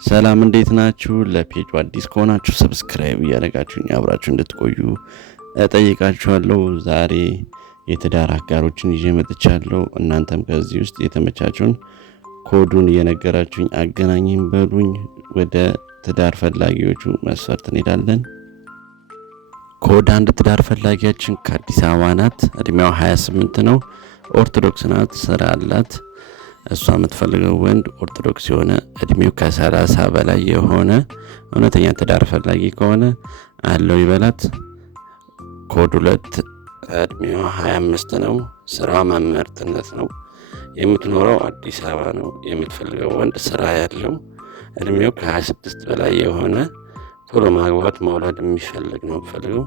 ሰላም እንዴት ናችሁ? ለፔጁ አዲስ ከሆናችሁ ሰብስክራይብ እያደረጋችሁኝ አብራችሁ እንድትቆዩ እጠይቃችኋለሁ። ዛሬ የትዳር አጋሮችን ይዤ መጥቻለሁ። እናንተም ከዚህ ውስጥ የተመቻችሁን ኮዱን እየነገራችሁኝ አገናኝኝ በሉኝ። ወደ ትዳር ፈላጊዎቹ መስፈርት እንሄዳለን። ኮድ አንድ ትዳር ፈላጊያችን ከአዲስ አበባ ናት። እድሜዋ 28 ነው። ኦርቶዶክስ ናት። ስራ አላት። እሷ የምትፈልገው ወንድ ኦርቶዶክስ የሆነ እድሜው ከ30 በላይ የሆነ እውነተኛ ትዳር ፈላጊ ከሆነ አለው ይበላት። ኮድ 2 እድሜዋ 25 ነው። ስራዋ መምህርትነት ነው። የምትኖረው አዲስ አበባ ነው። የምትፈልገው ወንድ ስራ ያለው እድሜው ከ26 በላይ የሆነ ቶሎ ማግባት መውለድ የሚፈልግ ነው የምትፈልገው።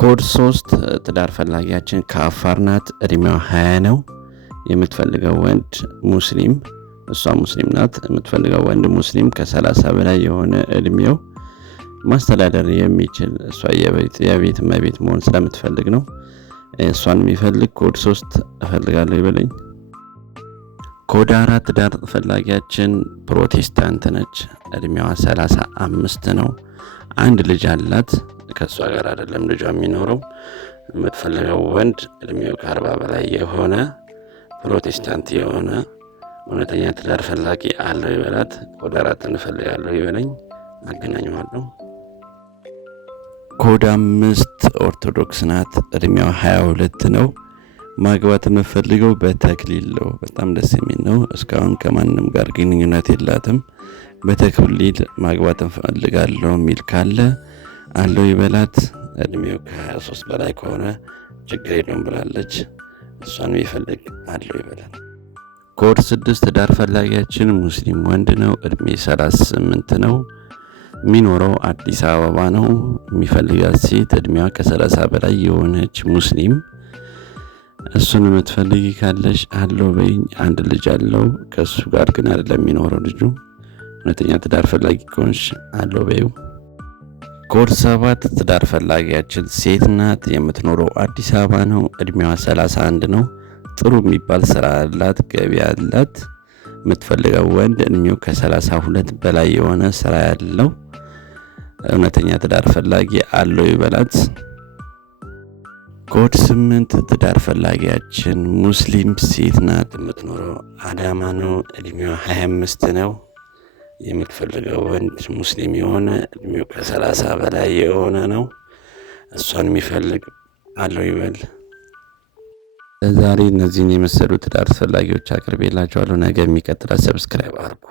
ኮድ 3 ትዳር ፈላጊያችን ከአፋር ናት። እድሜዋ 20 ነው። የምትፈልገው ወንድ ሙስሊም፣ እሷ ሙስሊም ናት። የምትፈልገው ወንድ ሙስሊም ከ30 በላይ የሆነ እድሜው ማስተዳደር የሚችል እሷ የቤት እመቤት መሆን ስለምትፈልግ ነው። እሷን የሚፈልግ ኮድ 3 እፈልጋለሁ ይበለኝ። ኮድ 4 ትዳር ፈላጊያችን ፕሮቴስታንት ነች። እድሜዋ 35 ነው። አንድ ልጅ አላት። ከእሷ ጋር አይደለም ልጇ የሚኖረው። የምትፈልገው ወንድ እድሜው ከ40 በላይ የሆነ ፕሮቴስታንት የሆነ እውነተኛ ትዳር ፈላጊ አለው ይበላት። ኮድ 4 እንፈልጋለሁ ይበለኝ። አገናኘዋለሁ። ኮድ 5 ኦርቶዶክስ ናት። እድሜዋ 22 ነው። ማግባት የምፈልገው በተክሊል ነው። በጣም ደስ የሚል ነው። እስካሁን ከማንም ጋር ግንኙነት የላትም። በተክሊል ማግባት እንፈልጋለሁ የሚል ካለ አለው ይበላት። እድሜው ከ23 በላይ ከሆነ ችግር የለውም ብላለች። እሷን የሚፈልግ አለው ይበላል። ኮድ 6 ትዳር ፈላጊያችን ሙስሊም ወንድ ነው። እድሜ 38 ነው። የሚኖረው አዲስ አበባ ነው። የሚፈልጋት ሴት እድሜዋ ከ30 በላይ የሆነች ሙስሊም። እሱን የምትፈልጊ ካለሽ አለው በይኝ። አንድ ልጅ አለው። ከእሱ ጋር ግን አይደለም የሚኖረው ልጁ። እውነተኛ ትዳር ፈላጊ ከሆንሽ አለው በይው። ኮድ 7 ትዳር ፈላጊያችን ሴት ናት። የምትኖረው አዲስ አበባ ነው። እድሜዋ 31 ነው። ጥሩ የሚባል ስራ አላት፣ ገቢ አላት። የምትፈልገው ወንድ እድሜው ከ32 በላይ የሆነ ስራ ያለው እውነተኛ ትዳር ፈላጊ አለው ይበላት። ኮድ 8 ትዳር ፈላጊያችን ሙስሊም ሴት ናት። የምትኖረው አዳማ ነው። እድሜዋ 25 ነው። የምትፈልገው ወንድ ሙስሊም የሆነ እድሜው ከ30 በላይ የሆነ ነው። እሷን የሚፈልግ አለው ይበል። ዛሬ እነዚህን የመሰሉ ትዳር ፈላጊዎች አቅርቤላችኋለሁ። ነገ የሚቀጥለው ሰብስክራይብ አድርጉ።